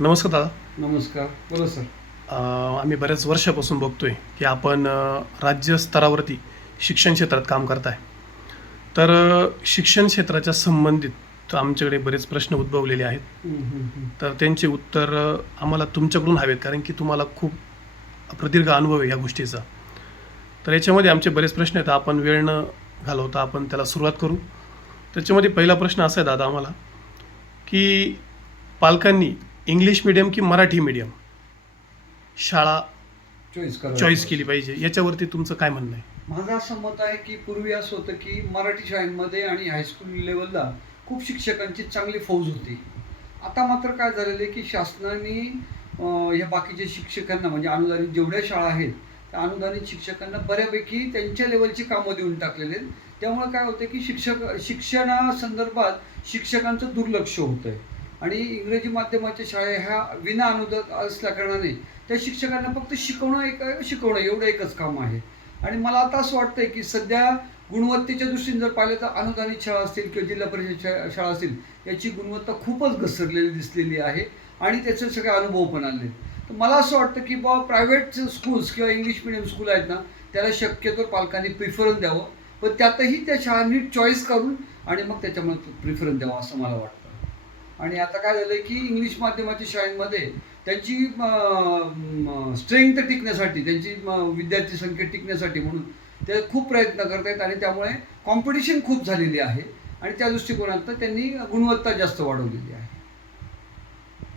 नमस्कार दादा. नमस्कार. बोला सर. आम्ही बऱ्याच वर्षापासून बघतोय की आपण राज्य स्तरावरती शिक्षण क्षेत्रात काम करताय. तर शिक्षण क्षेत्राच्या संबंधित आमच्याकडे बरेच प्रश्न उद्भवलेले आहेत. हं, हं, हं. तर त्यांचे उत्तर आम्हाला तुमच्याकडून हवेत, कारण की तुम्हाला खूप प्रदीर्घ अनुभव आहे या गोष्टीचा. तर याच्यामध्ये आमचे बरेच प्रश्न आहेत. आपण वेळ न घालवता आपण त्याला सुरुवात करू. त्याच्यामध्ये पहिला प्रश्न असा आहे दादा आम्हाला, की पालकांनी इंग्लिश मीडियम की मराठी मीडियम शाळा चॉईस करायला चॉईस पाहिजे. केली पाहिजे, याच्यावरती तुमचं काय म्हणणं आहे? माझं असं मत आहे, की पूर्वी असं होतं, की मराठी शाळांमध्ये आणि हायस्कूल लेव्हलला खूप शिक्षकांची चांगली फौज होती. आता मात्र काय झालेलं आहे, की शासनाने ह्या बाकीच्या शिक्षकांना म्हणजे अनुदानित जेवढ्या शाळा आहेत, त्या अनुदानित शिक्षकांना बऱ्यापैकी त्यांच्या लेव्हलची कामं देऊन टाकलेली आहेत. त्यामुळे काय होतं, की शिक्षणासंदर्भात शिक्षकांचं दुर्लक्ष होतंय आणि इंग्रजी माध्यमाच्या शाळा ह्या विना अनुदान असल्याकारणाने त्या शिक्षकांना फक्त शिकवणं एवढं एकच काम आहे. आणि मला आता असं वाटतंय, की सध्या गुणवत्तेच्या दृष्टीने जर पाहिलं तर अनुदानित शाळा असतील किंवा जिल्हा परिषद शाळा असतील, याची गुणवत्ता खूपच घसरलेली दिसलेली आहे आणि त्याचे सगळे अनुभव पण आले. तर मला असं वाटतं, की बुवा प्रायव्हेट स्कूल्स किंवा इंग्लिश मीडियम स्कूल आहेत ना, त्याला शक्यतो पालकांनी प्रिफरन्स द्यावं. पण त्यातही त्या शाळांनी चॉईस करून आणि मग त्याच्यामध्ये प्रिफरन्स द्यावा असं मला वाटतं. आणि आता काय झालंय, की इंग्लिश माध्यमाच्या शाळांमध्ये त्यांची स्ट्रेंथ टिकण्यासाठी, त्यांची विद्यार्थी संख्या टिकण्यासाठी म्हणून ते खूप प्रयत्न करत आहेत आणि त्यामुळे कॉम्पिटिशन खूप झालेली आहे आणि त्या दृष्टिकोनातनं त्यांनी गुणवत्ता जास्त वाढवलेली आहे.